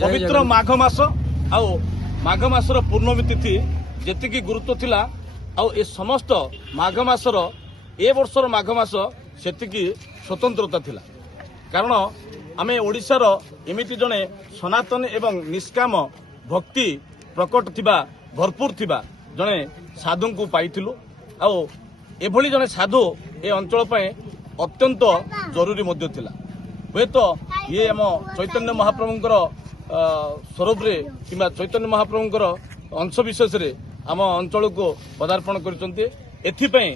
पवित्र माघ मास आउ माघ मासर पूर्णमी तिथि जेतिकी गुरुत्व थिला आउ ए समस्त माघ मासर ए वर्षर माघ मास सेतिकी स्वतंत्रता थिला कारण आमे ओडिशार एमिति जने सनातन एवं निष्काम भक्ति प्रकट थिबा भरपूर थिबा जने साधु को पाइथिलु आउ एभली जने साधु ए अंचल पय अत्यंत जरूरी मध्य थिला हुए तो ये आम चैतन्य महाप्रभुंकर स्वरूप रे किंबा चैतन्य महाप्रभुंकर अंश विशेष रे आम अंचल को पदार्पण करचंती एथिपय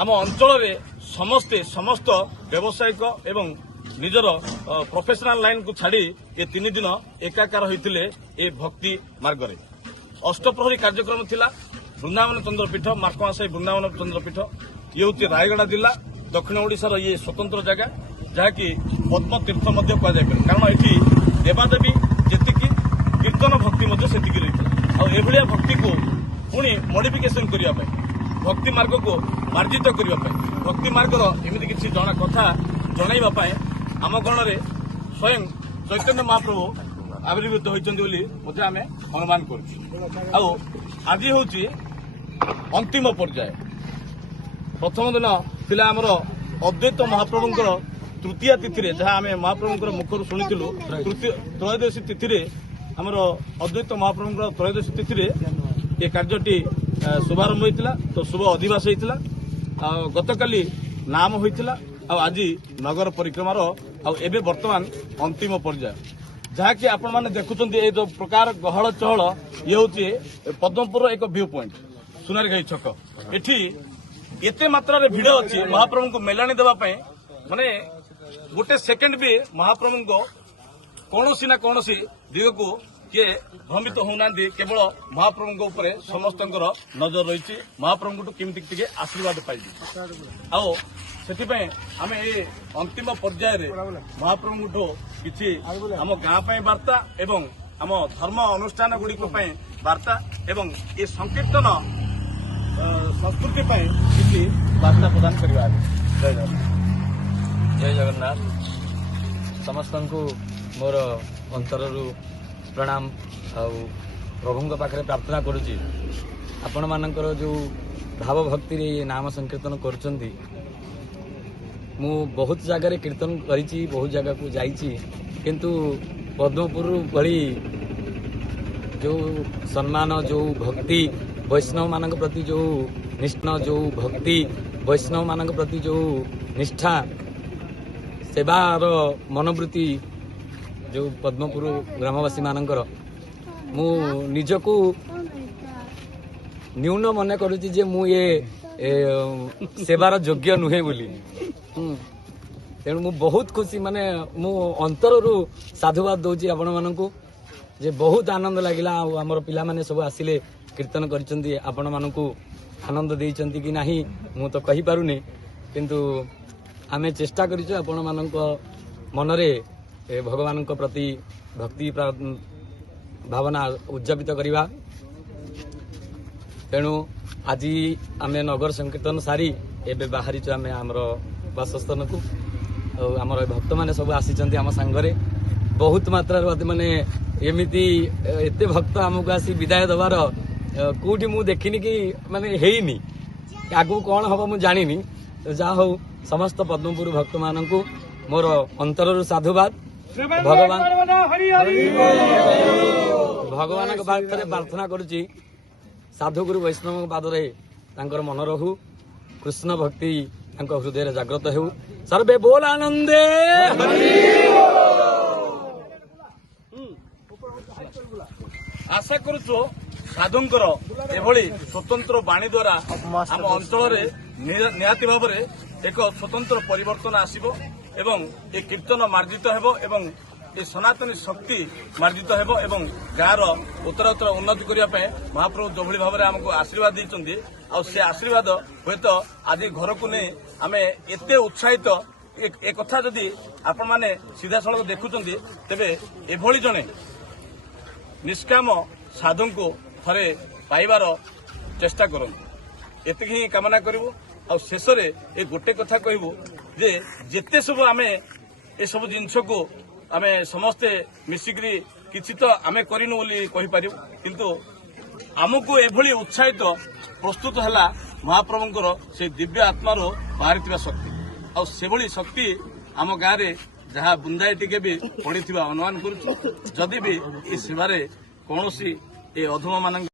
आम अंचल रे समस्ते समस्त व्यावसायिक एवं निजर प्रोफेशनल लाइन को छाड़ी ये 3 दिन एकाकार होइतिले ए भक्ति मार्ग रे अष्टप्रहरी कार्यक्रम थिला वृंदावन चंद्रपीठ मार्कमासाई वृंदावन चंद्रपीठ ये हूँ रायगड़ा जिला दक्षिण ओडिशार ये स्वतंत्र जगह जहाँकि पद्म तीर्थ मध्य कहुए कारण ये देवादेवी जेतिकी कीर्तन भक्ति से रही भक्ति को पुणी मॉडिफिकेशन करने भक्ति मार्ग को मार्जित करने भक्ति मार्गर एमती किसी जना कथा जनवाई आम गण में स्वयं चैतन्य महाप्रभु आविर्भूत होती आम अनुमान कर आज हूँ अंतिम पर्याय प्रथम दिन थिला आमर अद्वैत महाप्रभुंकर तृतीय तिथि जहाँ आम महाप्रभुंकर मुखर शुणिलु त्रयोदशी तिथि आमर अद्वैत महाप्रभुंकर त्रयोदशी तिथि ये कार्यटी शुभारंभ होता तो शुभ अधिवास होता गतकाली नाम होता आज नगर परिक्रमार आबे वर्तमान अंतिम पर्याय जहाँकि आपण मैंने देखुं ये जो प्रकार गहल चहल ये हूँ पद्मपुर एक व्यू पॉइंट सुनारघाई छक एठी एते मात्रा भिड़ अच्छी महाप्रभु को मेलाणी देवाई माने गोटे सेकेंड भी महाप्रभु को कौन ना कौन दिग को किए भ्रमित होना केवल महाप्रभु ऊपर समस्त नजर रही महाप्रभु केमती आशीर्वाद पाई आम ये अंतिम पर्याय महाप्रभु किसी आम गाँ वार्ता एवं आम धर्म अनुष्ठान गुड़िक वार्ता एवं ये संकीर्तन संस्कृति किसी वार्ता प्रदान करवा जय जगन्नाथ जय जगन्नाथ समस्त को मोर अंतर प्रणाम प्रभु पाखे प्रार्थना करुच्ची आपण मानकर जो भाव भक्ति रे नाम संकीर्तन करुचंती मु बहुत जगह कीर्तन करी बहुत जगह को जाइछि किंतु पद्मपुर भली जो सम्मान जो भक्ति वैष्णव मान प्रति जो निष्ठा जो भक्ति वैष्णव मान प्रति जो निष्ठा सेवार मनोवृत्ति जो पद्मपुर ग्रामवासी मानकर मु निजको न्यून मन करुच्ची जे मु ये सेवार योग्य नुहे बोली तेणु मु बहुत खुशी माने मु अंतर साधुवाद दौची आपण मानकु जे बहुत आनंद लगिला आमर पिला माने सब आसिले कीर्तन करचंती आपण मानकु आनंद देइचंती कि नाही मु तो कहि पारुनी किंतु आमे चेष्टा करिछु आपण मानक मनरे भगवान प्रति भक्ति भावना उज्जीवित करवा तेणु आज आम नगर संकीर्तन सारी एबे बाहरी आम आमर बासस्थान को आम भक्त मैंने सब आसी आम सांगरे बहुत मात्रा माने एमती एते भक्त आमको आसी विदाय दबार कौटी मु देखिनी कि माने हेनी आगु कौन हम मु जानी जा हो समस्त पद्मपुर भक्त मानू मोर अंतर साधुवाद भगवान भगवान पाखे प्रार्थना करुच्ची साधुगुरु वैष्णव पादरे तांकर मन रहू कृष्ण भक्ति हृदय जागृत हो सर्वे बोल आनंदे आशा करुचु साधुंकर एभली स्वतंत्र बाणी द्वारा आम अंचल निहाती भाव में एक स्वतंत्र परिवर्तन आसिबो एवं ए कीर्तन मार्जित हेबो एवं ए सनातनी शक्ति मार्जित हेबो एवं गाँव उत्तरोत्तर उन्नति करने महाप्रभु जो भाव में आमको आशीर्वाद देइचंदी आ से आशीर्वाद हुए तो आज घर को नहीं आम एते उत्साहित एक कथा जदि आपण माने सीधा सड़क देखुचंदी तेबे एभली जने निष्काम साधु को थरे पाइबार चेष्टा करंतु एतिक ही कामना करिवो आ शेष रे ए गोटे कथा कहबो जे जेते सब आमे ए सब जिंस को आमे समस्ते मिसिकरी କିଛି ତ ଆମେ କରିନୁ ବୋଲି କହିପାରିବୁ, କିନ୍ତୁ ଆମକୁ ଏଭଳି ଉତ୍ସାହିତ ପ୍ରସ୍ତୁତ ହେଲା ମହାପ୍ରଭୁଙ୍କର ସେଇ ଦିବ୍ୟ ଆତ୍ମାରୁ ବାହାରିଥିବା ଶକ୍ତି। ଆଉ ସେଭଳି ଶକ୍ତି ଆମ ଗାଁରେ ଯାହା ବୁନ୍ଦାଏ ଟିକେ ବି ପଡ଼ିଥିବା ଅନୁମାନ କରୁଛୁ। ଯଦି ବି ଏ ସେବାରେ କୌଣସି ଏ ଅଧମମାନଙ୍କ